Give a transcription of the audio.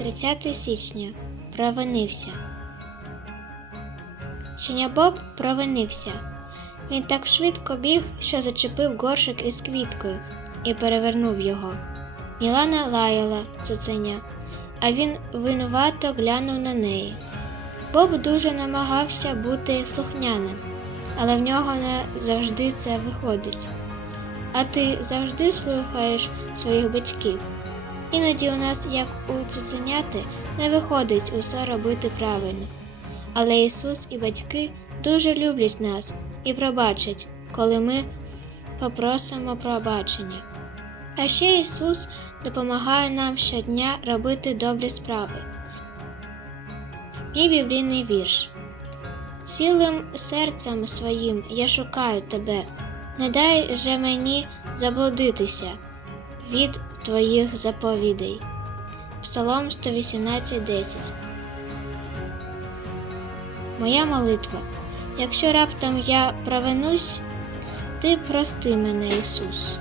30 січня провинився. Щеня Боб провинився. Він так швидко біг, що зачепив горшик із квіткою і перевернув його. Мілана лаяла цуценя, а він винувато глянув на неї. Боб дуже намагався бути слухняним, але в нього не завжди це виходить. А ти завжди слухаєш своїх батьків. Іноді у нас, як у цуценяти, не виходить усе робити правильно. Але Ісус і батьки дуже люблять нас і пробачать, коли ми попросимо пробачення. А ще Ісус допомагає нам щодня робити добрі справи. Мій біблійний вірш. Цілим серцем своїм я шукаю тебе, не дай же мені заблудитися від твоїх заповідей. Псалом 118.10 Моя молитва. Якщо раптом я провинусь, ти прости мене, Ісус.